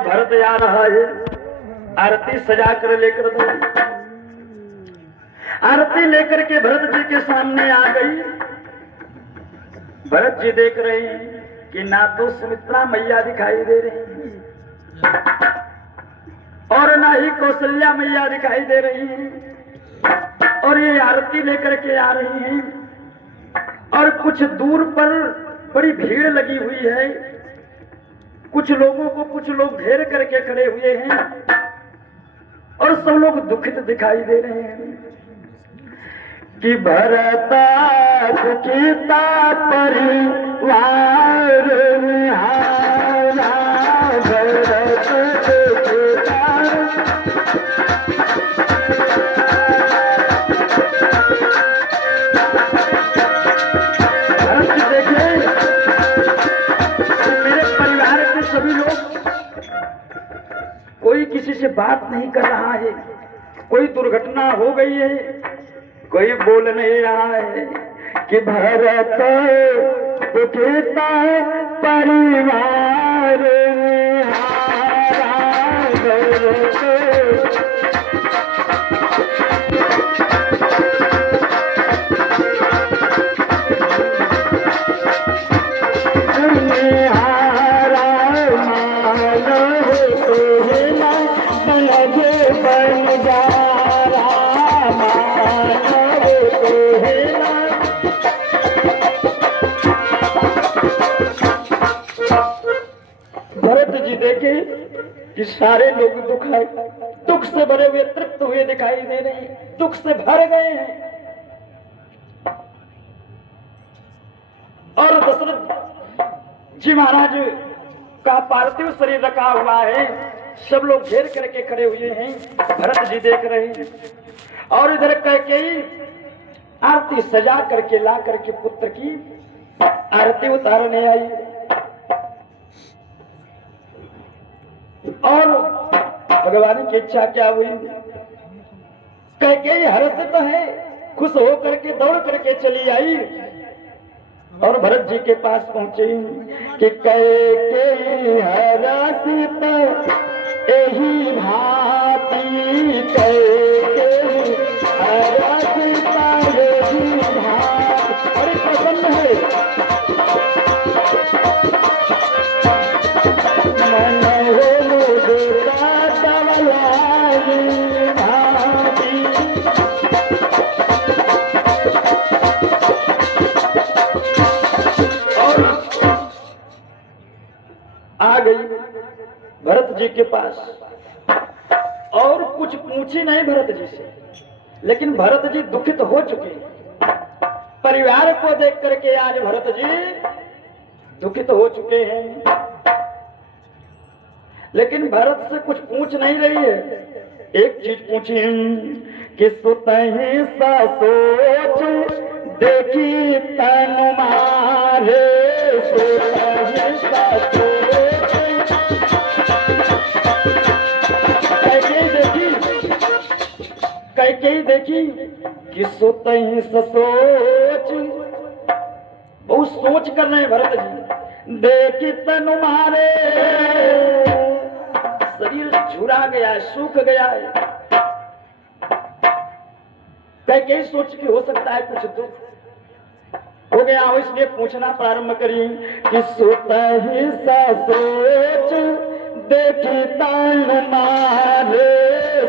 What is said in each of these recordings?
भरत आ रहा है, आरती सजा कर लेकर दो। आरती लेकर के भरत जी के सामने आ गई। भरत जी देख रहे हैं कि ना तो सुमित्रा मैया दिखाई दे रही है और ना ही कौशल्या मैया दिखाई दे रही है, और ये आरती लेकर के आ रही हैं। और कुछ दूर पर बड़ी भीड़ लगी हुई है, कुछ लोगों को कुछ लोग घेर करके खड़े हुए हैं और सब लोग दुखित दिखाई दे रहे हैं कि भरता दुखिता परिवार निहारा, भरत दुखिता। देखिए मेरे परिवार के सभी लोग, कोई किसी से बात नहीं कर रहा है, कोई दुर्घटना हो गई है, कोई बोल नहीं रहा है कि भरत दुखिता परिवार निहारा, देखे कि सारे लोग दुख से भरे हुए, तृप्त हुए दिखाई दे रहे हैं, दुख से भर गए हैं। और दशरथ जी महाराज का पार्थिव शरीर रखा हुआ है, सब लोग घेर करके खड़े हुए हैं, भरत जी देख रहे हैं। और इधर कैकेयी आरती सजा करके ला करके पुत्र की आरती उतारने आई। और भगवान की इच्छा क्या हुई, कैकेयी हर्षित है, खुश हो करके दौड़ करके चली आई और भरत जी के पास पहुंची कि कैकेयी हर्षित एही भांति, कैकेयी हर्षित एही भांति। बड़ी प्रसन्न है, आ गई भरत जी के पास और कुछ पूछी नहीं भरत जी से, लेकिन भरत जी दुखित हो चुके हैं। परिवार को देख करके आज भरत जी दुखित हो चुके हैं, लेकिन भरत से कुछ पूछ नहीं रही है। एक चीज पूछी कि सुतहि सा सोच देखी तन मारे, सुतहि सा सोच। कैकेयी देखी कि सुतहि सा सोच, बहुत सोच कर रहे हैं भरत जी। देखी तन मारे, शरीर झुरा गया है, सूख गया है। कैकेयी सोच कि हो सकता है कुछ दुख हो गया हो, इसलिए पूछना प्रारंभ करी कि सुतहि सा सोच देखी तन मारे,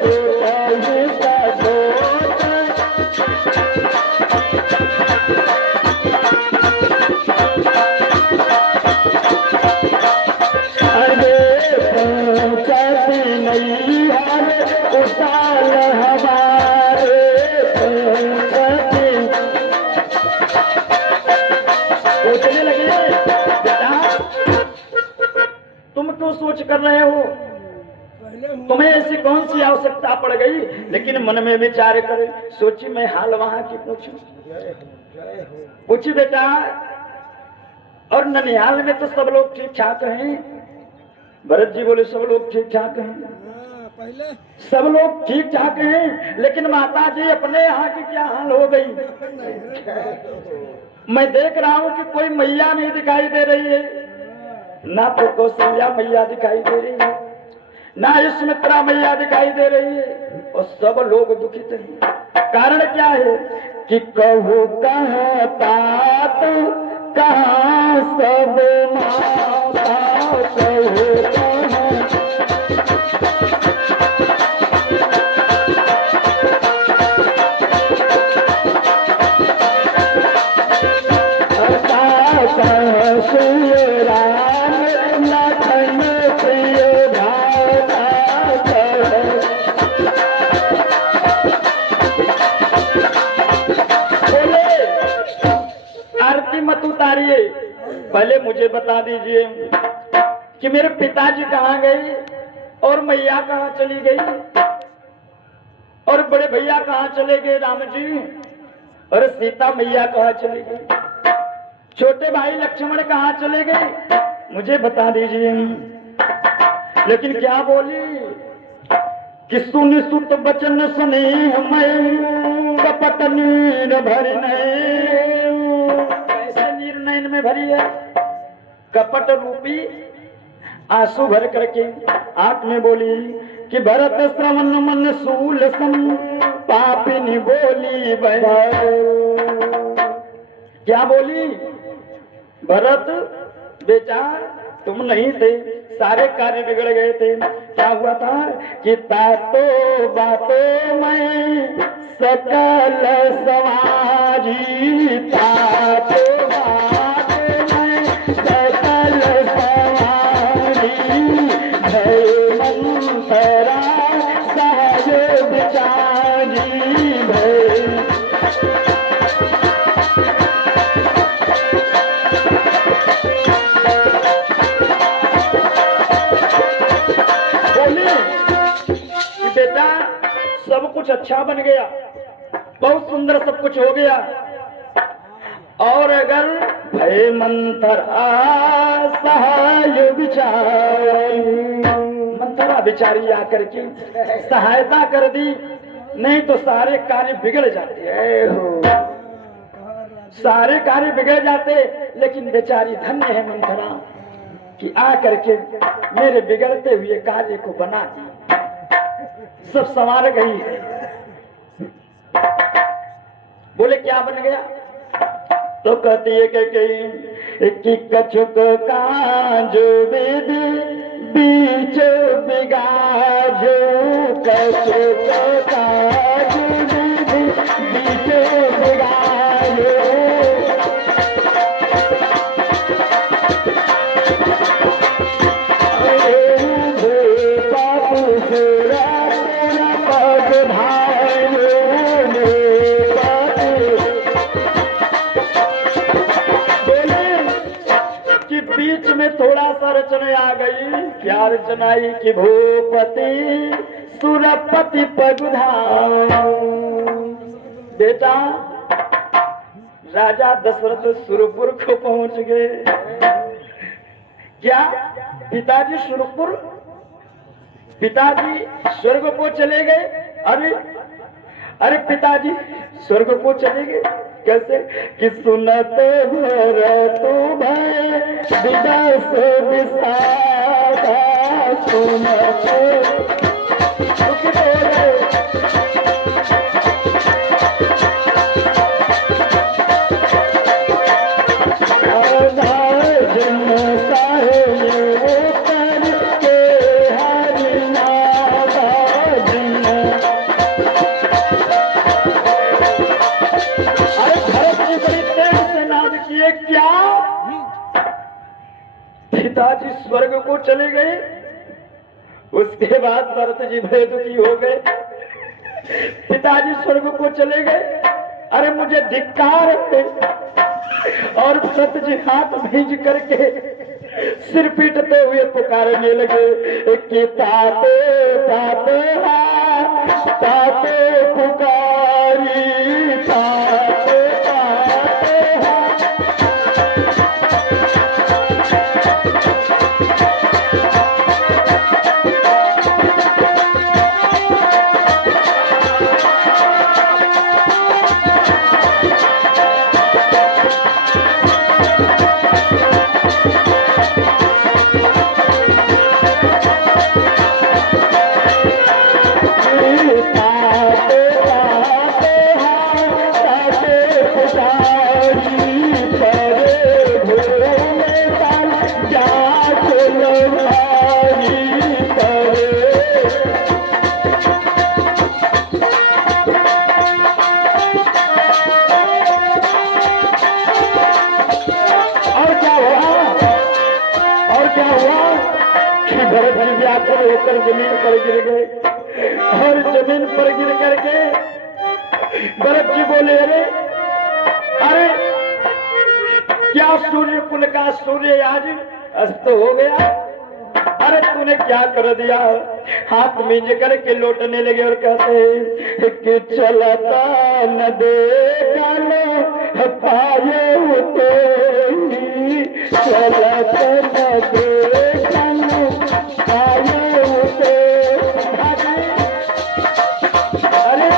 सुतहि सा सोच। अरे पूछत नहीं हर उतार हमारे, सोचने लगे बेटा तुम क्यों सोच कर रहे हो, तुम्हें ऐसी कौन सी आवश्यकता पड़ गई। लेकिन मन में विचार करे, सोची मैं हाल वहां की पूछूं, पूछी बेटा। और ननिहाल में तो सब लोग ठीक ठाक हैं। भरत जी बोले सब लोग ठीक ठाक हैं, सब लोग ठीक ठाक हैं, लेकिन माता जी अपने यहाँ की क्या हाल हो गई। मैं देख रहा हूँ कि कोई मैया नहीं दिखाई दे रही है, ना तो कौशल्या मैया दिखाई दे रही है, ना ही सुमित्रा मैया दिखाई दे रही है और सब लोग दुखित हैं। कारण क्या है कि कहू कहाँ तात कहाँ सब माता, कहू कहाँ मत उतारिए, पहले मुझे बता दीजिए कि मेरे पिताजी कहाँ गए और मैया कहाँ चली गई और बड़े भैया कहाँ चले गए राम जी, और सीता मैया कहाँ चली गई, छोटे भाई लक्ष्मण कहाँ चले गए, मुझे बता दीजिए। लेकिन क्या बोली कि सुन सुत बचन सुने मैं कपट नीर भरी नयन में भरी है, कपट रूपी आंसू भर करके आंख में बोली कि भरत श्रवण मन सूल सम पापिनी बोली क्या बोली, भरत बेचार तुम नहीं थे, सारे कार्य बिगड़ गए थे। क्या हुआ था कि तातो बातों में सकल समाजी, तातो बातों में सकल समाजी, भय मंतरा सहज बिचारी भय। बेटा सब कुछ अच्छा बन गया, बहुत सुंदर सब कुछ हो गया, और अगर भय मंथरा सहाय बिचारी, मंथरा बिचारी आकर के सहायता कर दी, नहीं तो सारे कार्य बिगड़ जाते, सारे कार्य बिगड़ जाते। लेकिन बेचारी धन्य है मंथरा कि आकर के मेरे बिगड़ते हुए कार्य को बना दी, सब संवार गई है। बोले क्या बन गया, तो कहती है कि कछुक काज विधि बीच बिगाज, कछुक काज विधि बीच बिगाज, बीच में थोड़ा सा रचना आ गई। क्या रचना आई कि भूपति सुरपति पगुधाम, बेटा राजा दशरथ सुरपुर को पहुंच गए। क्या पिताजी सुरपुर, पिताजी स्वर्ग को चले गए। अरे अरे पिताजी स्वर्ग को चले गए कैसे कि सुनत भरत भय विदस विषादा, सुनत पिताजी स्वर्ग को चले गए। उसके बाद भरत जी बड़े दुखी हो गए, पिताजी स्वर्ग को चले गए, अरे मुझे धिक्कार है। और भरत जी हाथ भेज करके सिर पीटते हुए पुकारने लगे कि ताते ताते ताते पुकारी, ताते तारी परे भोले तारी जाचलो तारी परे। और क्या हुआ कि भरत जी व्याकुल होकर जमीन पर गिर गए और जमीन पर गिर करके भरत जी बोले, अरे अरे क्या सूर्य कुल का सूर्य आज अस्त हो गया? अरे तूने क्या कर दिया? हाथ मींज करके लौटने लगे और कहते कि चलता न देखा लो पाए तो चलता न देखा लो पाए तो। अरे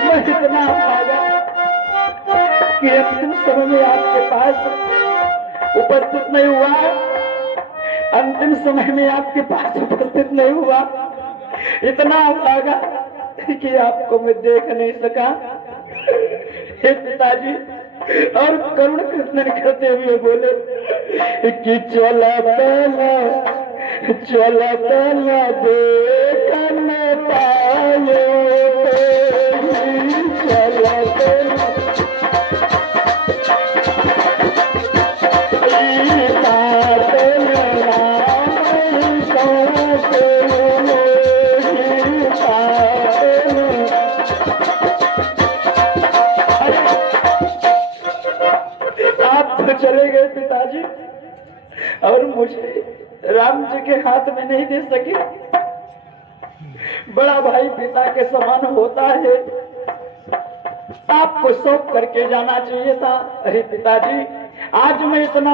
मैं इतना भागा कि अंतिम समय में आपके पास उपस्थित नहीं हुआ, अंतिम समय में आपके पास उपस्थित नहीं हुआ। इतना भागा कि आपको मैं देख नहीं सका। हे पिताजी, और करुण कीर्तन करते हुए बोले कि चला पहला देख न पाए चला पहला चले गए पिताजी, और मुझे राम जी के हाथ में नहीं दे सकी। बड़ा भाई पिता के समान होता है, आपको सौंप करके जाना चाहिए था। अरे पिताजी, आज मैं इतना